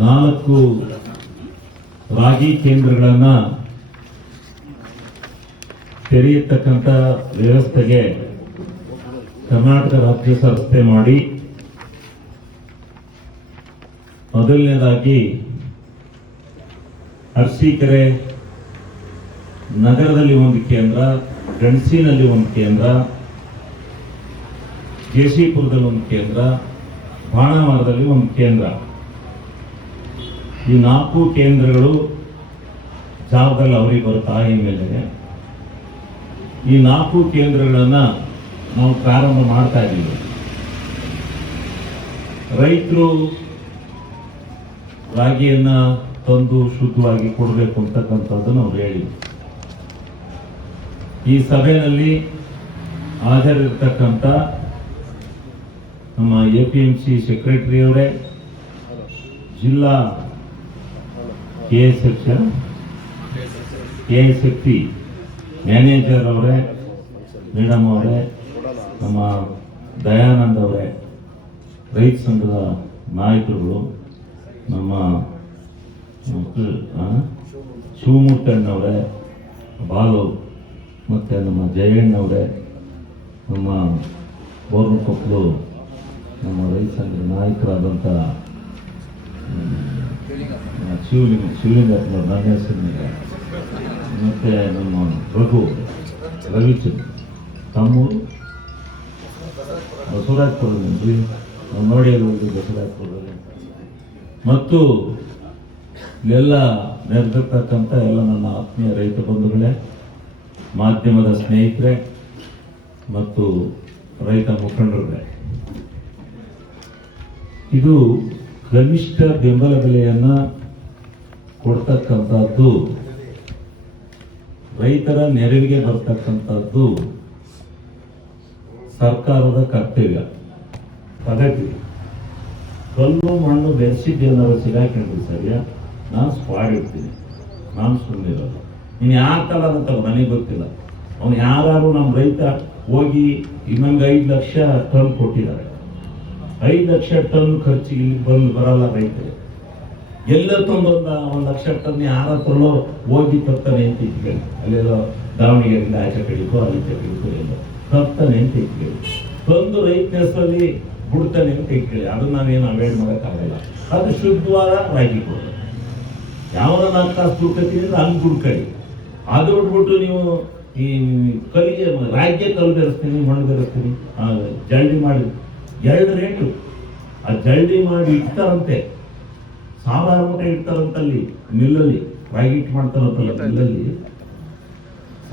4 ರಾಗಿ ಕೇಂದ್ರಗಳನ್ನು ತೆರೆಯತಕ್ಕಂಥ ವ್ಯವಸ್ಥೆಗೆ ಕರ್ನಾಟಕ ರಾಜ್ಯ ಸಂಸ್ಥೆ ಮಾಡಿ ಮೊದಲನೇದಾಗಿ ಅರಸೀಕೆರೆ ನಗರದಲ್ಲಿ ಒಂದು ಕೇಂದ್ರ, ಗಣಸಿನಲ್ಲಿ ಒಂದು ಕೇಂದ್ರ, ಜೇಸಿಪುರದಲ್ಲಿ ಒಂದು ಕೇಂದ್ರ, ಬಾಣಾವರದಲ್ಲಿ ಒಂದು ಕೇಂದ್ರ. ಈ 4 ಕೇಂದ್ರಗಳು ಜಾಗದಲ್ಲಿ ಅವರಿಗೆ ಬರುತ್ತಾ ಮೇಲೆ ಈ 4 ಕೇಂದ್ರಗಳನ್ನು ನಾವು ಪ್ರಾರಂಭ ಮಾಡ್ತಾ ಇದ್ದೀವಿ. ರೈತರು ರಾಗಿಯನ್ನ ತಂದು ಶುದ್ಧವಾಗಿ ಕೊಡಬೇಕು ಅಂತಕ್ಕಂಥದ್ದನ್ನು ನಾವು ಹೇಳಿದ್ವಿ. ಈ ಸಭೆಯಲ್ಲಿ ಹಾಜರಿರ್ತಕ್ಕಂಥ ನಮ್ಮ APMC ಸೆಕ್ರೆಟರಿ ಅವರೇ, ಜಿಲ್ಲಾ KSFP ಮ್ಯಾನೇಜರ್ ಅವರೇ, ಮೇಡಮ್ ಅವರೇ, ನಮ್ಮ ದಯಾನಂದ್ ಅವರೇ, ರೈತ ಸಂಘದ ನಾಯಕರುಗಳು, ನಮ್ಮ ಶಿವಮೂರ್ತಿಯಣ್ಣವರೇ, ಬಾಲು, ಮತ್ತು ನಮ್ಮ ಜಯಣ್ಣವರೇ, ನಮ್ಮ ಬೋರ್ನಕೊಪ್ಪಲು ನಮ್ಮ ರೈತ ಸಂಘದ ನಾಯಕರಾದಂಥ ಶಿವಲಿಂಗಪ್ಪನವ್ರು, ನನ್ನ ಹೆಸರಿನಿಂದ, ಮತ್ತು ನಮ್ಮ ರವಿಚಂದ್ರ ತಮ್ಮೂರು ಬಸವರಾಜಪುರದಲ್ಲಿ ನೋಡಿಯಲ್ಲಿ ಹೋಗಿ ಬಸವರಾಜಪುರದಲ್ಲಿ, ಮತ್ತು ಇಲ್ಲೆಲ್ಲ ನೆರೆದಿರ್ತಕ್ಕಂಥ ಎಲ್ಲ ನನ್ನ ಆತ್ಮೀಯ ರೈತ ಬಂಧುಗಳೇ, ಮಾಧ್ಯಮದ ಸ್ನೇಹಿತರೆ ಮತ್ತು ರೈತ ಮುಖಂಡರುಗಳೇ, ಇದು ಕನಿಷ್ಠ ಬೆಂಬಲ ಬೆಲೆಯನ್ನು ಕೊಡ್ತಕ್ಕಂಥದ್ದು, ರೈತರ ನೆರವಿಗೆ ಬರ್ತಕ್ಕಂಥದ್ದು ಸರ್ಕಾರದ ಕರ್ತವ್ಯ. ಪ್ರಗತಿ ಕಲ್ಲು ಮಣ್ಣು ಬೆರೆಸಿದ್ದೇನಾದ್ರು ಸಿಗಾಕೊಂಡಿದ್ವಿ ಸರಿಯಾ, ನಾನು ಸ್ಕ್ವಾಡ್ ಇಡ್ತೀನಿ, ನಾನು ಸುಮ್ಮನಿರೋದು. ನೀನು ಯಾರ ಥರ ಅಂತ ನನಗೆ ಗೊತ್ತಿಲ್ಲ. ಅವನು ಯಾರು ನಮ್ಮ ರೈತ ಹೋಗಿ ಇನ್ನೊಂದು 5 ಲಕ್ಷ ಟನ್ ಕೊಟ್ಟಿದ್ದಾರೆ. 5 ಲಕ್ಷ ಟನ್ ಖರ್ಚಿಗೆ ಇಲ್ಲಿ ಬರಲ್ಲ ರೈತರು. ಎಲ್ಲ ತಂದೊಂದು 1 ಲಕ್ಷ ಟನ್ ಯಾರ ಹತ್ರನೋ ಹೋಗಿ ತರ್ತಾನೆ ಅಂತ ಇಟ್ಕೊಳ್ಳಿ. ಅಲ್ಲೆಲ್ಲೋ ದಾವಣಗೆರೆಯಿಂದ ಆಚೆ ಕಡಿಕೋ ಆಚೆ ಕಡಿಕೋ ಎಲ್ಲೋ ತರ್ತಾನೆ ಅಂತ ಇಟ್ಕೊಳ್ಳಿ. ತಂದು ರೈತನ ಹೆಸರಲ್ಲಿ ಬಿಡ್ತಾನೆ ಅಂತ ಇಟ್ಕೊಳ್ಳಿ. ಅದನ್ನ ನಾವೇನು ಅವಾಯ್ಡ್ ಮಾಡೋಕ್ಕಾಗಲ್ಲ. ಅದು ಶುದ್ಧವಾದ ರಾಗಿ ಕೊಡು. ಯಾವ 4 ತಾಸು ದುಡ್ಕತ್ತೀನಿ ಅಂದ್ರೆ ಹಂಗೆ ದುಡ್ಕೊಳ್ಳಿ. ಅದು ಬಿಟ್ಬಿಟ್ಟು ನೀವು ಈ ಕಲ್ಲಿಗೆ ರಾಜ್ಯ ಕಲ್ಲು ಬೆರೆಸ್ತೀನಿ, ಮಣ್ಣು ಬೆರೆಸ್ತೀನಿ, ಜಲ್ಡಿ ಮಾಡಿ 2 ರೇಟು. ಆ ಜಲ್ಡಿ ಮಾಡಿ ಇಡ್ತಾರಂತೆ, 1000 ಮೂಟೆ ಇಡ್ತಾರಂತಲ್ಲಿ ಮಿಲ್ಲಲ್ಲಿ, ರಾಗಿ ಹಿಟ್ಟು ಮಾಡ್ತಾರಂತಲ್ಲ ಮಿಲ್ಲಲ್ಲಿ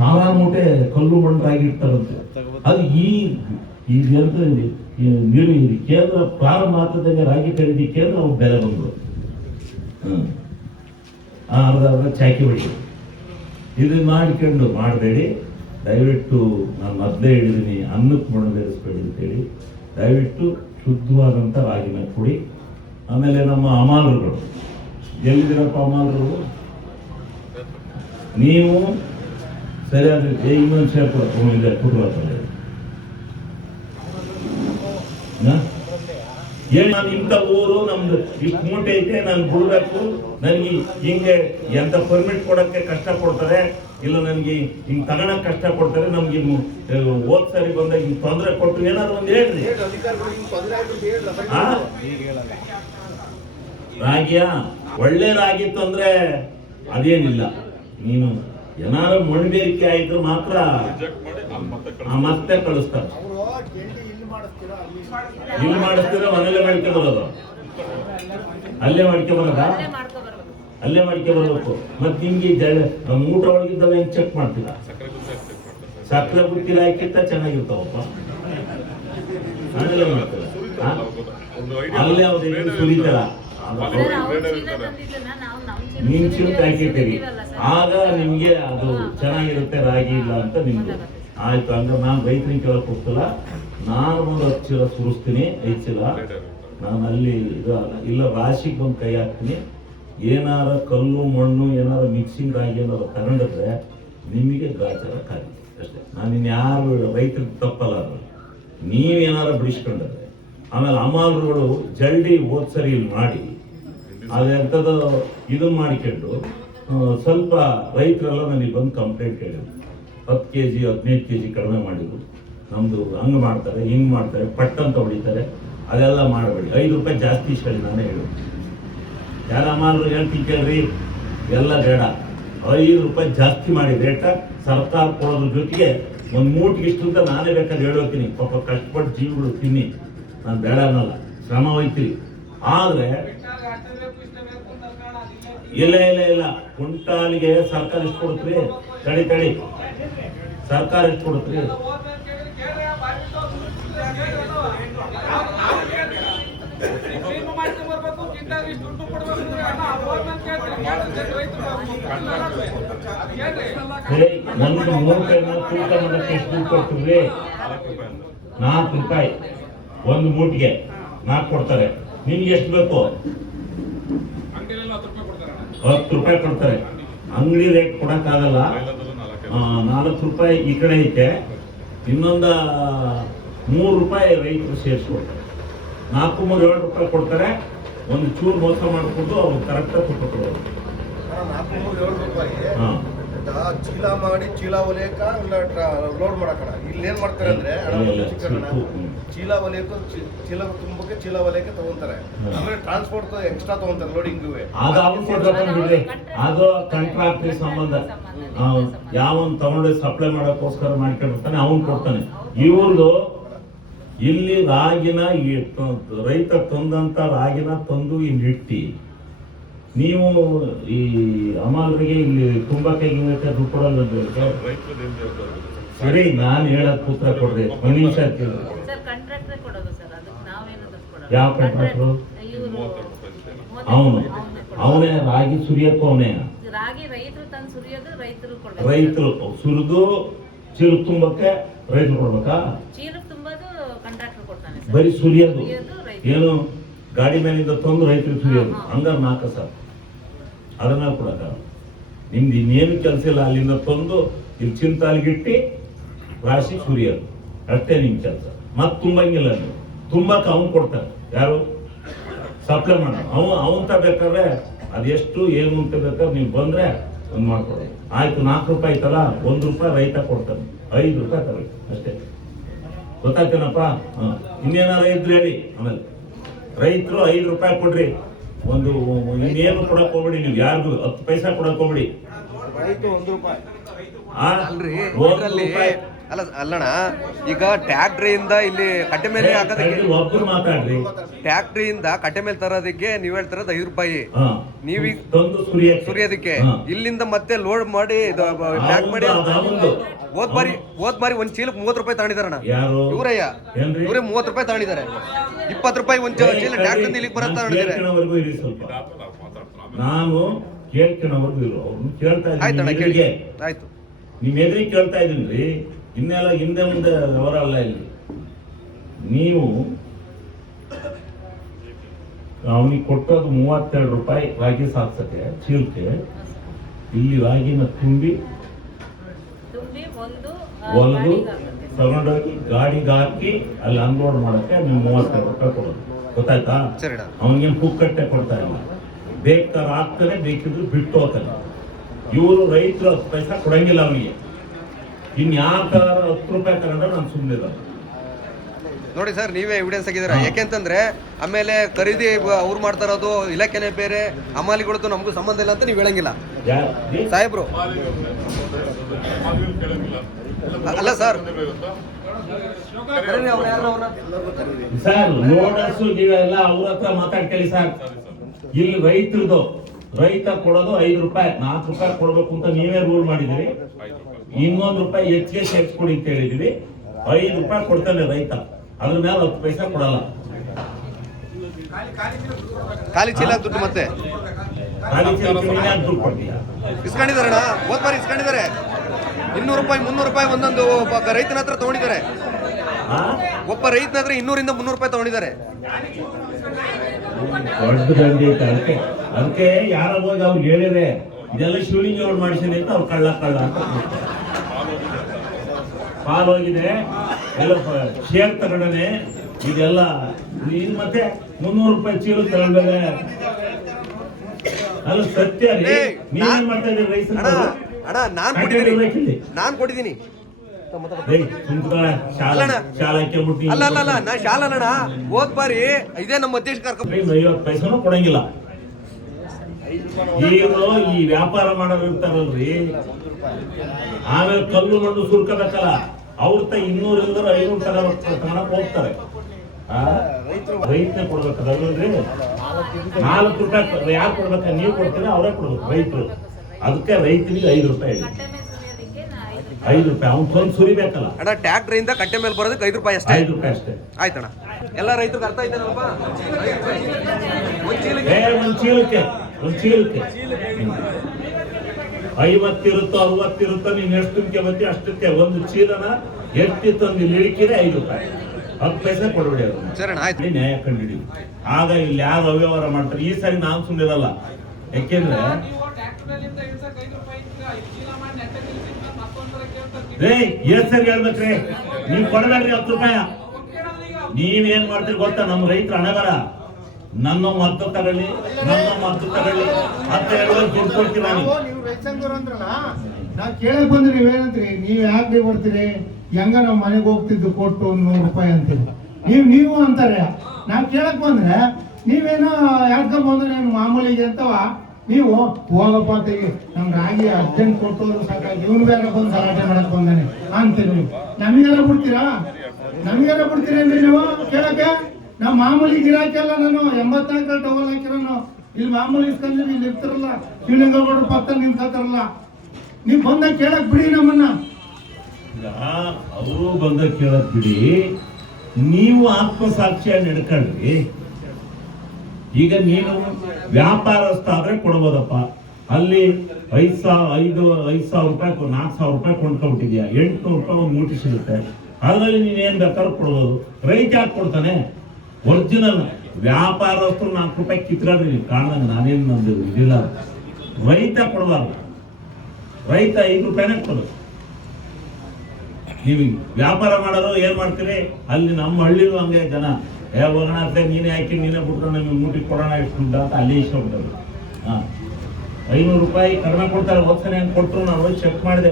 1000 ಮೂಟೆ ಕಲ್ಲು ಮಣ್ಣು ರಾಗಿ ಇಡ್ತಾರಂತೆ. ಅದು ಈ ಕೇಂದ್ರ ಪ್ರಾರಂಭ ಆಗ್ತದಂಗೆ ರಾಗಿ ಖರೀದಿ ಕೇಂದ್ರ ಅವ್ರು ಬೆಲೆ ಬಂದರು. ಅರ್ಧ ಚಾಕಿ ಹೊಡಿ. ಇದನ್ನ ಮಾಡಿಕೊಂಡು ಮಾಡಬೇಡಿ ದಯವಿಟ್ಟು. ನಾನು ಮೊದಲೇ ಹೇಳಿದ್ದೀನಿ, ಅನ್ನಕ್ಕೆ ಮಣ್ಣು ಬೆರೆಸ್ಬೇಡಿ ಅಂತೇಳಿ. ದಯವಿಟ್ಟು ಶುದ್ಧವಾದಂಥ ರಾಗಿನ ಕೊಡಿ. ಆಮೇಲೆ ನಮ್ಮ ಅಮಾಲರುಗಳು ಎಲ್ಲಿದ್ದೀರಪ್ಪ? ಅಮಾಲರು ನೀವು ಸರಿಯಾದ ಇನ್ನೊಂದು ಶೇಪ್ ಇದೆ ಕೊಡುವಂಥದ್ದು ಏನು, ನಾನು ಇಂಥ ಊರು ನಮ್ದು ಇಷ್ಟು ಮೂಟೆ ಐತೆ, ನಾನು ಬಿಡ್ಬೇಕು, ನನಗೆ ಹಿಂಗೆ ಎಂತ ಪರ್ಮಿಟ್ ಕೊಡೋಕ್ಕೆ ಕಷ್ಟ ಕೊಡ್ತಾರೆ, ಇಲ್ಲ ನನಗೆ ಹಿಂಗೆ ತಗೊಳಕ್ ಕಷ್ಟ ಕೊಡ್ತಾರೆ, ನಮ್ಗೆ ಹೋದ್ ಸಾರಿ ಬಂದಾಗ ಹಿಂಗೆ ತೊಂದರೆ ಕೊಟ್ಟು ಏನಾದ್ರು ಒಂದು ಹೇಳ್ರಿ. ರಾಗಿಯ ಒಳ್ಳೆ ರಾಗಿ ತೊಂದ್ರೆ ಅದೇನಿಲ್ಲ. ನೀನು ಏನಾದ್ರು ಮಣ್ಬೇರಿಕೆ ಆಯ್ತು ಮಾತ್ರ ಮತ್ತೆ ಕಳಿಸ್ತಾರೆ. ಇಲ್ಲಿ ಮಾಡಿಸ್ತೀರ ಮನೇಲೆ ಮಾಡ್ಕೆ ಬರೋದು, ಅಲ್ಲೇ ಮಾಡ್ಕೆ ಬರೋದ, ಅಲ್ಲೇ ಮಾಡ್ಕೆ ಬರಬೇಕು. ಮತ್ತೆ ನಿಮ್ಗೆ ಮೂಟ ಒಳಗಿದ್ದಾವೆ ಹೆಂಗ್ ಚೆಕ್ ಮಾಡ್ತೀರಾ? ಸಕ್ಕರೆ ಬುತ್ತಿಲ ಹಾಕಿತ್ತ ಚೆನ್ನಾಗಿರ್ತಾವಪ್ಪ, ಅಲ್ಲೇ ಮಾಡ್ತೀರ. ಅಲ್ಲೇ ಅವ್ರು ಸುರಿತಾರ, ನೀನ್ ಚಿಲ್ಕ ಹಾಕಿರ್ತೀರಿ, ಆಗ ನಿಮ್ಗೆ ಅದು ಚೆನ್ನಾಗಿರುತ್ತೆ. ರಾಗಿ ಇಲ್ಲ ಅಂತ ನಿಮ್ಗೆ ಆಯ್ತು. ಹಂಗ ನಾನು ರೈತರಿಗೆ ಕೇಳಕ್ ಹೋಗ್ತಿಲ್ಲ. ನಾನು ಒಂದು 10 ಚೀಲ ಸುರಿಸ್ತೀನಿ, 5 ಚೀಲ ನಾನು ಅಲ್ಲಿ ಇಲ್ಲ ರಾಶಿಗೆ ಬಂದು ಕೈ ಹಾಕ್ತೀನಿ. ಏನಾರ ಕಲ್ಲು ಮಣ್ಣು ಏನಾರ ಮಿಕ್ಸಿಂಗ್ ರಾಗಿ ಏನಾರ ತಗೊಂಡಿದ್ರೆ ನಿಮಗೆ ಗಾಚಾರ ಖಾಲಿ ಅಷ್ಟೇ. ನಾನು ಇನ್ಯಾರು ರೈತರಿಗೆ ತಪ್ಪಲ್ಲ. ಅದು ನೀವೇನಾರ ಬಿಡಿಸ್ಕೊಂಡ್ರೆ ಆಮೇಲೆ ಅಮಾಲರುಗಳು ಜಲ್ದಿ ಹೋದ್ ಸರಿ ಇಲ್ಲಿ ಮಾಡಿ ಅದೆಂಥದ್ದು ಇದು ಮಾಡಿಕೊಂಡು ಸ್ವಲ್ಪ ರೈತರೆಲ್ಲ ನನಗೆ ಬಂದು ಕಂಪ್ಲೇಂಟ್ ಹೇಳಿದ್ರು. 10 kg 15 kg ಕಡಿಮೆ ಮಾಡಿದ್ರು. ನಮ್ಮದು ಹಂಗೆ ಮಾಡ್ತಾರೆ, ಹಿಂಗೆ ಮಾಡ್ತಾರೆ, ಪಟ್ಟಂತ ಹೊಡಿತಾರೆ, ಅದೆಲ್ಲ ಮಾಡಬೇಡಿ. 5 ರೂಪಾಯಿ ಜಾಸ್ತಿ ಹೇಳಿ ನಾನೇ ಹೇಳು. ಯಾರ ಮಾಲ್ರು ಹೇಳ್ತೀನಿ ಕೇಳ್ರಿ, ಎಲ್ಲ ಬೇಡ. 5 ರೂಪಾಯಿ ಜಾಸ್ತಿ ಮಾಡಿ ರೇಟ ಸರ್ಕಾರ ಕೊಡೋದ್ರ ಜೊತೆಗೆ ಒಂದು ಮೂಟಿಗೆ ಇಷ್ಟು ಅಂತ ನಾನೇ ಬೇಕಾದ್ರೆ ಹೇಳೋತೀನಿ. ಪಾಪ ಕಷ್ಟಪಟ್ಟು ಜೀವಗಳು ತಿನ್ನಿ, ನಾನು ಬೇಡ ಅನ್ನಲ್ಲ, ಶ್ರಮ ಹೋಯ್ತೀವಿ. ಆದರೆ ಇಲ್ಲ ಕ್ವಿಂಟಾಲಿಗೆ ಸರ್ಕಾರ ಎಷ್ಟು ಕೊಡುತ್ರಿ? ತಡಿ ಸರ್ಕಾರ ಎಷ್ಟು ಕೊಡುತ್ರಿ? ಒಂದು ಮೂಟೆನ ತೂಕ ಮಾಡೋಕ್ಕೆ ಎಷ್ಟು ದುಡ್ಡು ಕೊಡ್ತೀವಿ? 4 ರೂಪಾಯಿ ಒಂದು ಮೂಟಿಗೆ 4 ಕೊಡ್ತಾರೆ. ನಿಮ್ಗೆ ಎಷ್ಟು ಬೇಕು? 10 ರೂಪಾಯಿ ಕೊಡ್ತಾರೆ. ಅಂಗಡಿ ರೇಟ್ ಕೊಡಕ್ಕಾಗಲ್ಲ. 4 ರೂಪಾಯಿ ಈ ಕಡೆ ಐತೆ, ಇನ್ನೊಂದು 3 ರೂಪಾಯಿ ರೈತರು ಸೇರಿಸ್ಕೊಡ್ತಾರೆ. 4 3 7 ರೂಪಾಯಿ ಕೊಡ್ತಾರೆ. ಒಂದು ಚೂರು ಮೋಸ ಮಾಡಿಕೊಂಡು ಅವ್ರು ಕರೆಕ್ಟಾಗಿ ಕೊಟ್ಟರು. 4 3 7 ರೂಪಾಯಿ ಚೀಲ ಮಾಡಿ ಚೀಲ ಹೊಲಿಯಕ ಲೋಡ್ ಮಾಡಕಣ. ಇಲ್ಲಿ ಏನ್ ಮಾಡ್ತಾರೆ ಅಂದ್ರೆ ಚೀಲ ಹೊಲಿಯಕ್ಕೆ ಚೀಲ ತುಂಬಕ್ಕೆ ಚೀಲ ಹೊಲಿಯಕ್ಕೆ ತಗೊಂತಾರೆ. ಆಮೇಲೆ ಟ್ರಾನ್ಸ್ಪೋರ್ಟ್ ಎಕ್ಸ್ಟ್ರಾ ತಗೊಂತಾರೆ ಲೋಡಿಂಗ್. ಅದು ಕಾಂಟ್ರಾಕ್ಟ್ ಸಂಬಂಧ. ಯಾವನ್ ತಗೊಂಡು ಸಪ್ಲೈ ಮಾಡಕ್ಕೋಸ್ಕರ ಮಾಡ್ಕೊಂಡಿರ್ತಾನೆ ಅವನ್ ಕೊಡ್ತಾನೆ. ಇವ್ರದ್ದು ಇಲ್ಲಿ ರಾಗಿನ ರೈತ ತಂದಂತ ರಾಗಿನ ತಂದು ಇಲ್ಲಿ ಇಟ್ಟಿ ನೀವು ಈ ಅಮಾಲ್ರಿಗೆ ಇಲ್ಲಿ ತುಂಬಕ್ಕೆ ದುಡ್ಡು ಕೊಡಲ್ಲ. ಸರಿ, ನಾನು ಹೇಳಕ್ ಉತ್ತರ ಕೊಡ್ರಿ. ಒಂದು ನಿಮಿಷ ಕೇಳಿ. ಯಾವ ಕಾಂಟ್ರಾಕ್ಟ್ರು? ಅವನೇ ರಾಗಿ ಸುರಿಯಕ್ಕೂ ಅವನೇ. ರೈತರು ಸುರಿದು ಚೀಲ ತುಂಬಕ್ಕೆ ರೈತರು ಕೊಡ್ಬೇಕಾ? ಬರೀ ಸುರಿಯೋದು ಏನು ಗಾಡಿ ಮೇಲಿಂದ ತಂದು ರೈತರಿಗೆ ಸುರಿಯೋದು ಹಂಗಾರೆ 4 ಸರ್ ಅದನ್ನ ಕೊಡಕ. ನಿಮ್ದು ಇನ್ನೇನು ಕೆಲಸ ಇಲ್ಲ. ಅಲ್ಲಿಂದ ತಂದು ಇಲ್ಲಿ ಚಿಂತಾಲ್ಗಿಟ್ಟಿ ರಾಶಿ ಸುರಿಯೋದು ಅಷ್ಟೇ ನಿಮ್ ಕೆಲಸ. ಮತ್ ತುಂಬಂಗಿಲ್ಲ. ನೀವು ತುಂಬಕ್ಕೆ ಅವ್ನು ಕೊಡ್ತಾರೆ. ಯಾರು? ಸಪ್ಲೈ ಮಾಡ ಅವನ್ ಬೇಕಾದ್ರೆ ಅದೆಷ್ಟು ಏನು ಅಂತ ಬೇಕಾದ್ರೆ ನೀವು ಬಂದ್ರೆ ಒಂದು ಮಾಡ್ಕೊಡೋದು. ಆಯ್ತು, 4 ರೂಪಾಯಿ ಐತಲ್ಲ, 1 ರೂಪಾಯಿ ರೈತ ಕೊಡ್ತಾನೆ, 5 ರೂಪಾಯಿ ತರಬೇಕು ಅಷ್ಟೇ. ಗೊತ್ತಾಗ್ತೇನಪ್ಪ? ಇನ್ನೇನಾರ ಇದ್ರೆ ಹೇಳಿ. ಆಮೇಲೆ ರೈತರು 5 ರೂಪಾಯಿ ಕೊಡ್ರಿ. ಒಂದು ಇನ್ನೇನು ಕೊಡಕ್ ಹೋಗ್ಬಿಡಿ. ನೀವು ಯಾರಿಗೂ 10 ಪೈಸಾ ಕೊಡಕ್ ಹೋಗ್ಬಿಡಿ. ಅಲ್ಲಣ್ಣ, ಈಗ ಟ್ಯಾಕ್ಟ್ರಿಯಿಂದ ಇಲ್ಲಿ ಕಟ್ಟೆ ಮೇಲೆ ಹಾಕೋದಕ್ಕೆ ಒಬ್ರು ಮಾತಾಡ್ರಿ. ಟ್ಯಾಕ್ಟ್ರಿಯಿಂದ ಕಟ್ಟೆ ಮೇಲೆ ತರೋದಕ್ಕೆ ನೀವ್ ಹೇಳ್ತಿರೋದು 5 ರೂಪಾಯಿ. ನೀವೀಗ ಸುರಿಯೋದಕ್ಕೆ ಇಲ್ಲಿಂದ ಮತ್ತೆ ಲೋಡ್ ಮಾಡಿ ಪ್ಯಾಕ್ ಮಾಡಿ ಹೋದ್ ಬಾರಿ ಒಂದ್ ಚೀಲಕ್ಕೆ 30 ರೂಪಾಯಿ ತಗೊಂಡಿದಾರಣ್ಣ. ಇವರಯ್ಯ ಇವರೇ 30 ರೂಪಾಯಿ ತಗೊಂಡಿದ್ದಾರೆ. 20 ರೂಪಾಯಿ ಒಂದ್ ಚೀಲ ಟ್ಯಾಕ್ಟ್ರಿಂದ ಇಲ್ಲಿಗೆ ಬರತ್ತ ತಗೊಂಡಿದ್ದಾರೆ. ನಾನು ಕೇಳ್ಕೊಳವರೆಗೂ ಇರೋ ಅವ್ರನ್ನ ಕೇಳ್ತಾ ಇದ್ದೀನಿ. ಆಯ್ತು, ನಿಮ್ ಎದುರಿಗೆ ಕೇಳ್ತಾ ಇದೀನಿ. ಇನ್ನೆಲ್ಲ ಹಿಂದೆ ಮುಂದೆ ಅವರಲ್ಲ. ಇಲ್ಲಿ ನೀವು ಅವನಿಗೆ ಕೊಟ್ಟೋದು 32 ರೂಪಾಯಿ ರಾಗಿ ಸಾಕ್ಸಕ್ಕೆ ಚೀಲಕ್ಕೆ. ಇಲ್ಲಿ ರಾಗಿನ ತುಂಬಿ ಹೊಲದು ತಗೊಂಡೋಗಿ ಗಾಡಿಗೆ ಹಾಕಿ ಅಲ್ಲಿ ಅನ್ಲೋಡ್ ಮಾಡಕ್ಕೆ ನೀವು 32 ರೂಪಾಯಿ ಕೊಡೋದು. ಗೊತ್ತಾಯ್ತಾ? ಅವನಿಗೇನು ಪುಕ್ಕಟ್ಟೆ ಕೊಡ್ತಾ ಇಲ್ಲ. ಬೇಕಾದ್ರೆ ಹಾಕ್ತಾನೆ, ಬೇಕಿದ್ರು ಬಿಟ್ಟು ಹೋಗ್ತಾನೆ. ಇವರು ರೈತರು 10 ಪೈಸಾ ಕೊಡಂಗಿಲ್ಲ ಅವನಿಗೆ. ಇನ್ ಯಾಕಾರ 10 ರೂಪಾಯಿ ತಗೊಂಡ್ರೆ ನಾನು ಸುಮ್ಮನೆ. ನೋಡಿ ಸರ್, ನೀವೇ ಎವಿಡೆನ್ಸ್ ಆಗಿದ್ದೀರಾ. ಯಾಕೆಂತಂದ್ರೆ ಆಮೇಲೆ ಖರೀದಿ ಅವ್ರು ಮಾಡ್ತಾ ಇರೋದು ಇಲಾಖೆನೇ ಬೇರೆ, ಹಮಾಲಿಗಳದ್ದು ನಮಗೂ ಸಂಬಂಧ ಇಲ್ಲ ಅಂತ ನೀವು ಹೇಳಂಗಿಲ್ಲ ಸಾಹೇಬ್ರು. ಅಲ್ಲ ಸರ್, ಲೋಡರ್ಸ್ ನೀವೆಲ್ಲ ಅವ್ರ ಹತ್ರ ಮಾತಾಡ್ಕೊಳ್ಳಿ ಸರ್. ಇಲ್ಲಿ ರೈತ ಕೊಡೋದು 5 ರೂಪಾಯಿ, 4 ರೂಪಾಯಿ ಕೊಡ್ಬೇಕು ಅಂತ ನೀವೇ ರೂಲ್ ಮಾಡಿದಿರಿ. 1 ರೂಪಾಯಿ ಹೆಚ್ಚಿಗೆ ಸೇರಿಸ್ಕೊಡಿ ಅಂತ ಹೇಳಿದಿವಿ. 5 ರೂಪಾಯಿ ಕೊಡ್ತಾನೆ ರೈತ, ಅದ್ರ ಮೇಲೆ 10 ಪೈಸಾ ಕೊಡಲ್ಲ. ಖಾಲಿ ಚೀಲ ದುಡ್ಡು ಮತ್ತೆ ದುಡ್ಡು ಕೊಡ್ತೀಯ? ಇಸ್ಕೊಂಡಿದಾರಣ್ಣ, ಹೋದ್ ಬಾರಿ ಇಸ್ಕೊಂಡಿದ್ದಾರೆ. 200 ರೂಪಾಯಿ 300 ರೂಪಾಯಿ ಒಂದೊಂದು ರೈತನ ಹತ್ರ ತಗೊಂಡಿದ್ದಾರೆ. ಒಬ್ಬ ರೈತನ ಹತ್ರ 200 300 ರೂಪಾಯಿ ತಗೊಂಡಿದ್ದಾರೆ. ದೊಡ್ಡ ದಂಡಿ ಐತೆ. ಅದಕ್ಕೆ ಯಾರ ಹೋಗಿ ಅವ್ರಿಗೆ ಹೇಳಿದ್ರೆ ಇದೆಲ್ಲ ಶಿವಲಿಂಗ ಅವ್ರು ಮಾಡಿಸಿದೆ ಅಂತ ಅವ್ರು ಕಳ್ಳ ಅಂತ ಪಾಲ್ ಹೋಗಿದೆ. ಎಲ್ಲ ಶೇರ್ ತಗೊಂಡನೆ ಇದೆಲ್ಲ. ಇದು ಮತ್ತೆ 300 ರೂಪಾಯಿ ಚೀಲ ತಗೊಂಡ್ಮೇಲೆ ಅಲ್ಲ ಸತ್ಯ ರೀ. ಏ, ನೀವೇನ್ ಮಾಡ್ತಾ ಇದ್ದೀರಿ ಅಣ್ಣ ರೈತರು? ಅಣ್ಣ ನಾನ್ ಕಟ್ಟೆ ಕೊಟ್ಟಿದ್ದೀನಿ ಇರ್ಬೇಕಿಲ್ಲಿ. ನಾನ್ ಕೊಟ್ಟಿದ್ದೀನಿ ಏಯ್, ಸುಮ್ಕುತ್ಕೊಳ್ಳ. ಶಾಲಾ ಅಲ್ಲಣ್ಣ. ಶಾಲಾಕ್ಕೆ ಬಿಟ್ಟು ಅಲ್ಲ ಅಲ್ಲ ಅಲ್ಲ ನಾ ಶಾಲಣ್ಣ ಹೋದ್ ಬಾರಿ ಇದೇ ನಮ್ಮ ಅಧ್ಯಕ್ಷ ಕರ್ಕೊಂಡು 50 ಪೈಸನೂ ಕೊಡಂಗಿಲ್ಲ. ಈಗ ಈ ವ್ಯಾಪಾರ ಮಾಡೋರು ಇರ್ತಾರಲ್ರಿ, ಆಮೇಲೆ ಕಲ್ಲು ಮಣ್ಣು ಸುರ್ಕೋಬೇಕಲ್ಲ, ಅವ್ರ 200 ಇಲ್ದ್ರೆ 500 ತಗೊಳಕ್ ಹೋಗ್ತಾರೆ. ರೈತನೇ ಕೊಡ್ಬೇಕಲ್ರಿ. 4 ರೂಪಾಯಿ ಯಾರು ಕೊಡ್ಬೇಕ? ನೀವು ಕೊಡ್ತೀರ, ಅವರೇ ಕೊಡ್ಬೇಕು ರೈತರು. ಅದಕ್ಕೆ ರೈತನಿಗೆ 5 ರೂಪಾಯಿ ಹೇಳಿ. 5 ರೂಪಾಯಿ ಅವ್ನು ತಂದು ಸುರಿಬೇಕಲ್ಲ. ಅಣ್ಣ ಟ್ಯಾಕ್ಟರ್ ಇಂದ ಕಟ್ಟೆ ಮೇಲೆ ಬರೋದಕ್ಕೆ 5 ರೂಪಾಯಿ ಅಷ್ಟೇ. 5 ರೂಪಾಯಿ ಅಷ್ಟೇ. ಆಯ್ತಣ್ಣ ಎಲ್ಲ ರೈತರಿಗೆ ಅರ್ಥ ಆಯ್ತಾನಲ್ಪ. ಒಂದ್ ಚೀಲಕ್ಕೆ 50 ಇರುತ್ತೋ 60 ಇರುತ್ತೋ, ನೀನ್ ಎಷ್ಟು ತುಂಬಿಕೆ ಬತ್ತಿ ಅಷ್ಟಕ್ಕೆ. ಒಂದು ಚೀಲನ ಎಷ್ಟಿತ್ತು ಒಂದು ಇಳಿಕಿದೆ 5 ರೂಪಾಯಿ, 10 ಪೈಸೆ ಕೊಡ್ಬೇಡಿ ಅವ್ರು. ಸರಿ ಅಣ್ಣ ಆಯ್ತು. ನ್ಯಾಯ ಕಂಡಿಡಿ. ಆಗ ಇಲ್ಲಿ ಯಾರು ಅವ್ಯವಹಾರ ಮಾಡ್ತಾರೆ. ಈ ಸಾರಿ ನಾನು ಸುಮ್ಮನಿರಲ್ಲ. ಯಾಕೆಂದ್ರೆ ಏನ್ ಸರಿ ಹೇಳ್ಬೇಕ್ರಿ, ನೀವ್ ಕೊಡಬೇಡ್ರಿ 10 ರೂಪಾಯಿ. ನೀವೇನ್ ಮಾಡ್ತೀರಿ ಗೊತ್ತಾ? ನಮ್ಮ ರೈತರ ಹಣಬರ. ನನ್ನ ಮದ್ದು ತಗೊಳ್ಳಿ ಅಂತ ಹೇಳುವಾಗ ದುಡ್ಡು ಕೊಡ್ತೀವಿ ನಾನು. ನೀವು ರೈತ ಸಂಘದವ್ರು ಅಂದ್ರಲ್ಲ, ನಾ ಕೇಳಕ್ ಬಂದ್ರೆ ನೀವೇನಂತ್ರಿ, ನೀವ್ ಯಾಕೆ ಬರ್ತೀರಿ, ಹೆಂಗ ನಾವ್ ಮನೆಗೆ ಹೋಗ್ತಿದ್ದು ಕೊಟ್ಟು 100 ರೂಪಾಯಿ ಅಂತೀರಿ. ನೀವು ಅಂತಾರೆ. ನಾವ್ ಕೇಳಕ್ ಬಂದ್ರೆ ನೀವೇನೋ ಯಾಡ್ಕೊಂಡ್ ಬಂದ್ರೆ ಮಾಮೂಲಿಗೆ ಅಂತವ. ನೀವು ಹೋಗಪ್ಪ ತೆಗಿ, ನಮ್ ರಾಗಿ ಅರ್ಜೆಂಟ್ ಕೊಟ್ಟೋರು ಸಾಕಾಗಿ ಇವ್ನು ಬೇರೆ ಬಂದು ಗಲಾಟೆ ಮಾಡಕ್ ಬಂದಾನೆ ಅಂತೀರಿ. ನಮಗೆಲ್ಲ ಬಿಡ್ತೀರೇನ್ರಿ ನೀವು ಕೇಳಕ್ಕೆ? ನಾವು ಮಾಮೂಲಿ ಗಿರಾಕಿಯಲ್ಲ. ನಾನು 84 ಟವಲ್ ಹಾಕಿರೋನು. ಇಲ್ಲಿ ಮಾಮೂಲಿ ಇಸ್ಕೊಂಡ್ರಿ, ಇಲ್ಲಿ ಇರ್ತಾರಲ್ಲ ಶಿವಲಿಂಗೇಗೌಡರು ಪಕ್ಕ ನಿಂತಾರಲ್ಲ, ನೀವು ಬಂದಾಗ ಕೇಳಕ್ ಬಿಡಿ ನಮ್ಮನ್ನ. ಅವರು ಬಂದ ಕೇಳಕ್ ಬಿಡಿ, ನೀವು ಆತ್ಮಸಾಕ್ಷಿಯಾಗಿ ನಡ್ಕೊಳ್ರಿ. ಈಗ ನೀನು ವ್ಯಾಪಾರಸ್ಥ ಆದ್ರೆ ಕೊಡ್ಬೋದಪ್ಪ. ಅಲ್ಲಿ 5,000 ರೂಪಾಯಿ 4,000 ರೂಪಾಯಿ ಕೊಂಡ್ಕೊಂಡ್ಬಿಟ್ಟಿದ್ಯಾ, 800 ರೂಪಾಯಿ ಒಂದು ಮೂಟಿ ಸಿಗುತ್ತೆ. ಅದರಲ್ಲಿ ನೀನೇನ್ ಬೇಕಾದ್ರೂ ಕೊಡ್ಬೋದು. ರೈತ ಯಾಕೆ ಕೊಡ್ತಾನೆ? ಒರಿಜಿನಲ್ ವ್ಯಾಪಾರಸ್ಥರು 4 ರೂಪಾಯಿ ಕಿತ್ಕೊಳ್ರಿ. ನೀವು ಕಾಣಂಗ ನಾನೇನು ನಂದು ಇದಿಲ್ಲ. ರೈತ ಕೊಡಬಾರ್ದು. ರೈತ 5 ರೂಪಾಯಿನೇ ಕೊಡೋದು. ನೀವು ವ್ಯಾಪಾರ ಮಾಡೋರು ಏನ್ ಮಾಡ್ತೀರಿ? ಅಲ್ಲಿ ನಮ್ಮ ಹಳ್ಳಿಲೂ ಹಂಗೆ ಜನ ಹೋಗೋಣ ಅಂತ ನೀನೇ ಹಾಕಿ ನೀನೇ ಬಿಟ್ರೆ ನಮಗೆ ಮೂಟಿ ಕೊಡೋಣ ಎಷ್ಟು ದುಡ್ಡು ಅಂತ ಅಲ್ಲಿ ಇಷ್ಟಪಡ್ತಾರೆ. 500 ರೂಪಾಯಿ ಕಡಿಮೆ ಕೊಡ್ತಾರೆ. ಹೋಗ್ತಾನೆ ಹೆಂಗೆ ಕೊಟ್ಟರು ನಾನು ಹೋಗಿ ಚೆಕ್ ಮಾಡಿದೆ.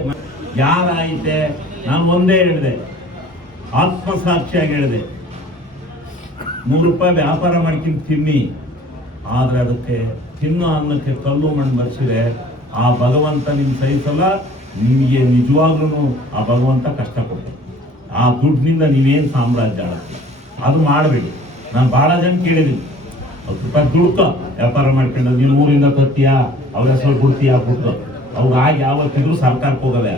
ಯಾರಾಯಿತೆ? ನಾನು ಒಂದೇ ಹೇಳಿದೆ, ಆತ್ಮಸಾಕ್ಷಿಯಾಗಿ ಹೇಳಿದೆ, 3 ರೂಪಾಯಿ ವ್ಯಾಪಾರ ಮಾಡ್ಕೊಂಡು ತಿನ್ನಿ. ಆದ್ರೆ ಅದಕ್ಕೆ ತಿನ್ನೋ ಅನ್ನಕ್ಕೆ ಕಲ್ಲು ಮಣ್ಣು ಬರ್ಸಿದೆ. ಆ ಭಗವಂತ ನಿಮ್ ಸಹಿಸಲ್ಲ. ನಿಮಗೆ ನಿಜವಾಗ್ಲೂ ಆ ಭಗವಂತ ಕಷ್ಟ ಕೊಡ್ತಾರೆ. ಆ ದುಡ್ಡಿನಿಂದ ನೀವೇನು ಸಾಮ್ರಾಜ್ಯ ಆಡುತ್ತೆ ಅದು ಮಾಡಬೇಡಿ. ನಾನು ಬಹಳ ಜನ ಕೇಳಿದ್ದೀನಿ, 10 ರೂಪಾಯಿ ದುಡ್ಕ ವ್ಯಾಪಾರ ಮಾಡ್ಕೊಂಡು ನೀನು ಊರಿಂದ ತತ್ತೀಯಾ, ಅವ್ರ ಹೆಸರು ಬಿಡ್ತೀಯಾ ಬಿಟ್ಟು ಅವ್ರು ಆಗಿ ಯಾವತ್ತಿದ್ರು ಸರ್ಕಾರಕ್ಕೆ ಹೋಗವೆ.